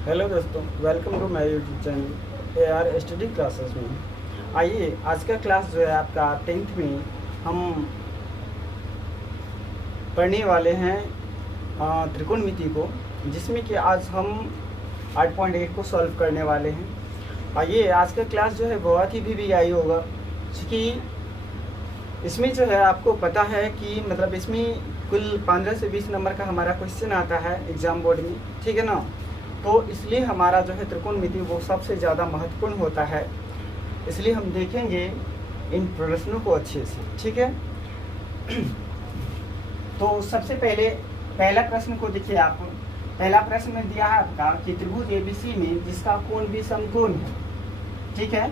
Hello दोस्तों, welcome to my YouTube channel AR study classes में। आइए आज का क्लास जो है आपका 10th में हम पढ़ने वाले हैं त्रिकोणमिति को, जिसमें कि आज हम 8.8 को सॉल्व करने वाले हैं। आइए आज का क्लास जो है बहुत ही VVI होगा, क्योंकि इसमें जो है आपको पता है कि मतलब इसमें कुल 15 से 20 नंबर का हमारा क्वेश्चन आता है एग्ज़ाम बोर्ड में, ठीक है ना। तो इसलिए हमारा जो है त्रिकोणमिति वो सबसे ज़्यादा महत्वपूर्ण होता है, इसलिए हम देखेंगे इन प्रश्नों को अच्छे से, ठीक है। तो सबसे पहले पहला प्रश्न को देखिए आप। पहला प्रश्न में दिया है आपका कि त्रिभुज ABC में जिसका कोण भी समकोण है, ठीक है।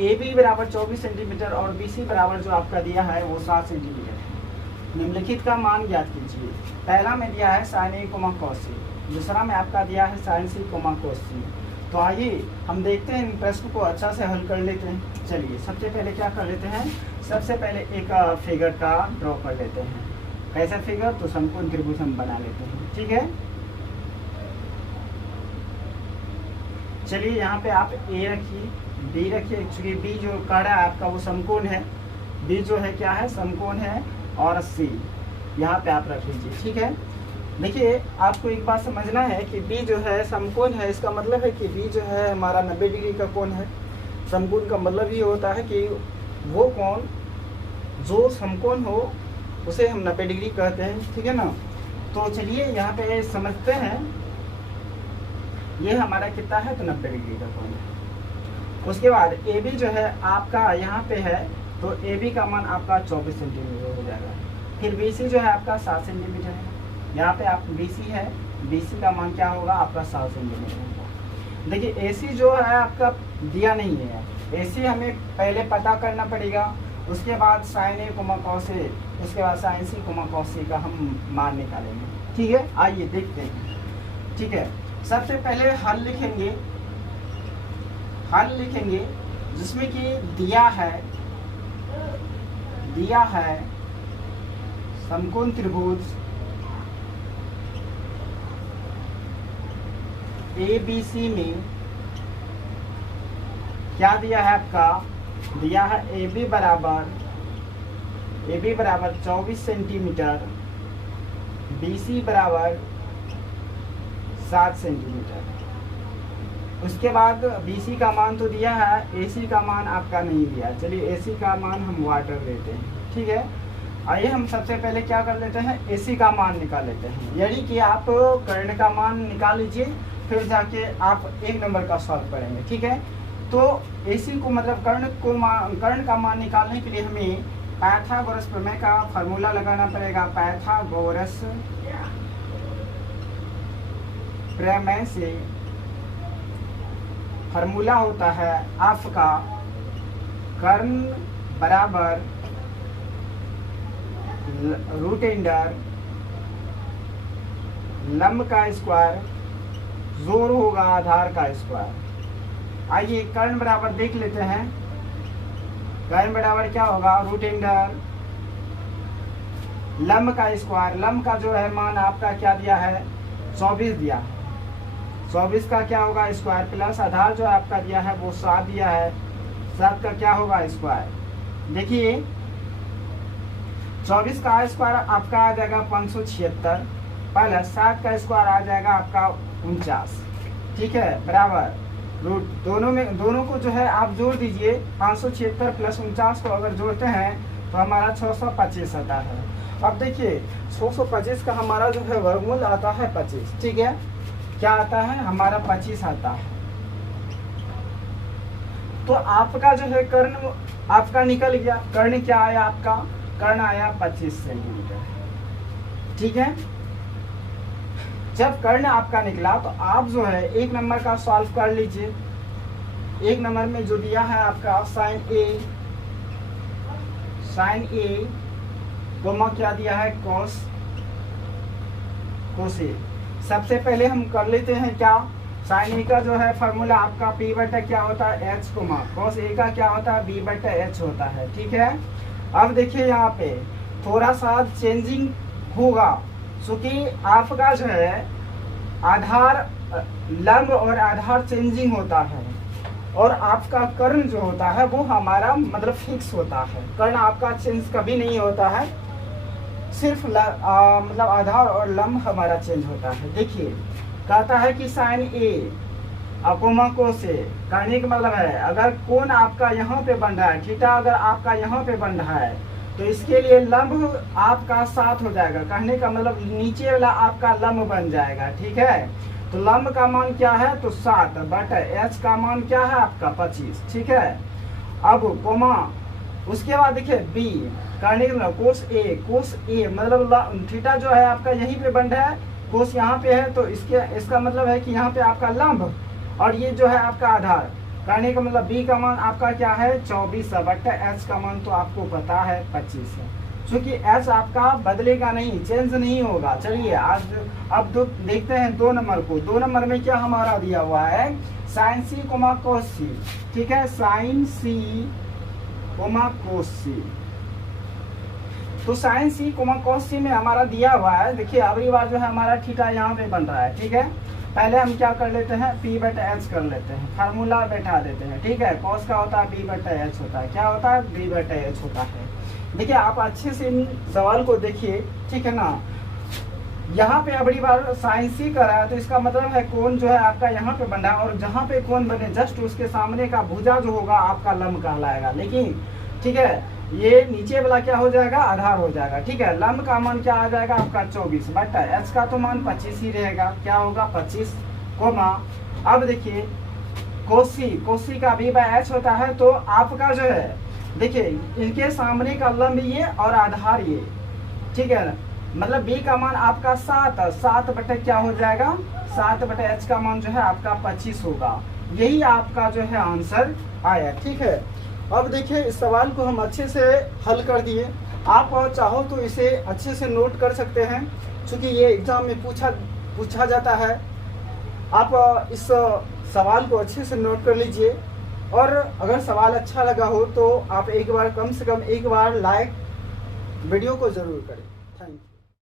AB बराबर 24 सेंटीमीटर और BC बराबर जो आपका दिया है वो 7 सेंटीमीटर है। निम्नलिखित का मान ज्ञात कीजिए। पहला में दिया है sin A, cos A, दूसरा में आपका दिया है sin C, cos C। तो आइए हम देखते हैं इन प्रश्न को अच्छा से हल कर लेते हैं। चलिए सबसे पहले क्या कर लेते हैं, सबसे पहले एक फिगर का ड्रॉ कर लेते हैं। कैसा फिगर, तो समकोण त्रिभुज हम बना लेते हैं, ठीक है। चलिए यहाँ पे आप A रखिए, B रखिए, क्योंकि B जो कह रहा है आपका वो समकोण है। B जो है क्या है, समकोण है, और C यहाँ पे आप रख लीजिए, ठीक है। देखिए आपको एक बात समझना है कि B जो है समकोण है, इसका मतलब है कि B जो है हमारा 90 डिग्री का कोण है। समकोण का मतलब ये होता है कि वो कोण जो समकोण हो उसे हम 90 डिग्री कहते हैं, ठीक है ना। तो चलिए यहाँ पे समझते हैं, ये हमारा कितना है, तो 90 डिग्री का कोण है। उसके बाद AB जो है आपका यहाँ पे है, तो AB का मान आपका 24 सेंटीमीटर हो जाएगा। फिर BC जो है आपका 7 सेंटीमीटर है। यहाँ पे आप BC है, BC का मान क्या होगा आपका 7 सेंटीमीटर होगा। देखिए AC जो है आपका दिया नहीं है, AC हमें पहले पता करना पड़ेगा। उसके बाद sin A, cos A, उसके बाद sin C, cos C का हम मान निकालेंगे, ठीक है। आइए देखते हैं, ठीक है। सबसे पहले हल लिखेंगे जिसमें कि दिया है समकोण त्रिभुज ABC में क्या दिया है आपका, दिया है AB बराबर 24 सेंटीमीटर, BC बराबर 7 सेंटीमीटर। उसके बाद BC का मान तो दिया है, AC का मान आपका नहीं दिया। चलिए AC का मान हम वाटर देते हैं, ठीक है। आइए हम सबसे पहले क्या कर लेते हैं, AC का मान निकाल लेते हैं। यानी कि आप कर्ण का मान निकाल लीजिए, फिर जाके आप 1 नंबर का सॉल्व करेंगे, ठीक है। तो AC को मतलब कर्ण का मान निकालने के लिए हमें पाइथागोरस प्रमेय का फार्मूला लगाना पड़ेगा। पाइथागोरस प्रमेय से फार्मूला होता है आपका कर्ण बराबर रूट अंडर लंब का स्क्वायर जोड़ होगा आधार का स्क्वायर। आइए कर्ण बराबर देख लेते हैं। कर्ण बराबर क्या होगा, रूट अंडर लंब का स्क्वायर। लंब का जो है मान आपका क्या दिया है, 24 दिया है। 24 का क्या होगा स्क्वायर, प्लस आधार जो आपका दिया है वो 7 दिया है। 7 का क्या होगा स्क्वायर। देखिए 24 का स्क्वायर आपका आ जाएगा 576, प्लस 7 का स्क्वायर आ जाएगा आपका 49, ठीक है। बराबर रूट दोनों को जो है आप जोड़ दीजिए। 576 प्लस 49 को अगर जोड़ते हैं तो हमारा 625 आता है। अब देखिए 625 का हमारा जो है वर्गमूल आता है 25, ठीक है। क्या आता है हमारा 25 आता है। तो आपका जो है कर्ण आपका निकल गया। कर्ण क्या आया आपका, कर्ण आया 25 सेंटीमीटर, ठीक है। जब कर्ण आपका निकला तो आप जो है 1 नंबर का सॉल्व कर लीजिए। 1 नंबर में जो दिया है आपका sin A कोमा क्या दिया है, cos A। सबसे पहले हम कर लेते हैं क्या, sin A का जो है फार्मूला आपका P बटा क्या होता है H, cos A का क्या होता है B बटा H होता है, ठीक है। अब देखिए यहाँ पे थोड़ा सा चेंजिंग होगा, क्योंकि आपका जो है आधार लंब और आधार चेंजिंग होता है, और आपका कर्ण जो होता है वो हमारा मतलब फिक्स होता है। कर्ण आपका चेंज कभी नहीं होता है, सिर्फ मतलब आधार और लंब हमारा चेंज होता है। देखिए कहता है कि साइन ए अकोमा को से कहने का मतलब है अगर कोण आपका यहाँ पे बन रहा है, थीटा अगर आपका यहाँ पे बन रहा है तो इसके लिए लंब आपका 7 हो जाएगा। कहने का मतलब नीचे वाला आपका लंब बन जाएगा, ठीक है। तो लंब का मान क्या है, तो 7 बट एच का मान क्या है आपका 25, ठीक है। अब कोमा उसके बाद देखिए बी कहने का मतलब कोस ए मतलब थीटा जो है आपका यहीं पे बन रहा है, कोस यहाँ पे है, तो इसका मतलब है कि यहाँ पे आपका लंब और ये जो है आपका आधार। कहने का मतलब बी का मान आपका क्या है 24 है, बट एच का मान तो आपको पता है 25 है, क्योंकि एच आपका बदलेगा नहीं, चेंज नहीं होगा। चलिए आज अब देखते हैं 2 नंबर को। 2 नंबर में क्या हमारा दिया हुआ है, साइन सी कोमा कोस सी, ठीक है, साइन सी कोमा कोस सी। तो साइन सी कोमा कोस सी में हमारा दिया हुआ है, देखिए अगली बार जो है हमारा थीटा यहाँ पे बन रहा है, ठीक है। पहले हम क्या कर लेते हैं, पी बटा एच कर लेते हैं, फार्मूला बैठा देते हैं, ठीक है। कॉस का होता है बी बटा एच होता है, क्या होता है बी बटा एच होता है। देखिए आप अच्छे से इन सवाल को देखिए, ठीक है ना। यहाँ पे अगली बार साइन सी कर रहा है तो इसका मतलब है कोण जो है आपका यहाँ पे बन रहा है, और जहाँ पे कोण बने जस्ट उसके सामने का भुजा जो होगा आपका लंब कहलाएगा। लेकिन ठीक है ये नीचे वाला क्या हो जाएगा, आधार हो जाएगा, ठीक है। लंब का मान क्या आ जाएगा आपका 24, बट एच का तो मान 25 ही रहेगा, क्या होगा 25 कोमा। अब देखिए कोसी का भी बाय एच होता है, तो आपका जो है देखिए इनके सामने का लंब ये और आधार ये, ठीक है। मतलब बी का मान आपका 7 बटे क्या हो जाएगा 7 बटे एच का मान जो है आपका 25 होगा। यही आपका जो है आंसर आया, ठीक है। अब देखिए इस सवाल को हम अच्छे से हल कर दिए। आप चाहो तो इसे अच्छे से नोट कर सकते हैं, क्योंकि ये एग्जाम में पूछा जाता है। आप इस सवाल को अच्छे से नोट कर लीजिए, और अगर सवाल अच्छा लगा हो तो आप एक बार कम से कम एक बार लाइक वीडियो को ज़रूर करें। Thank you.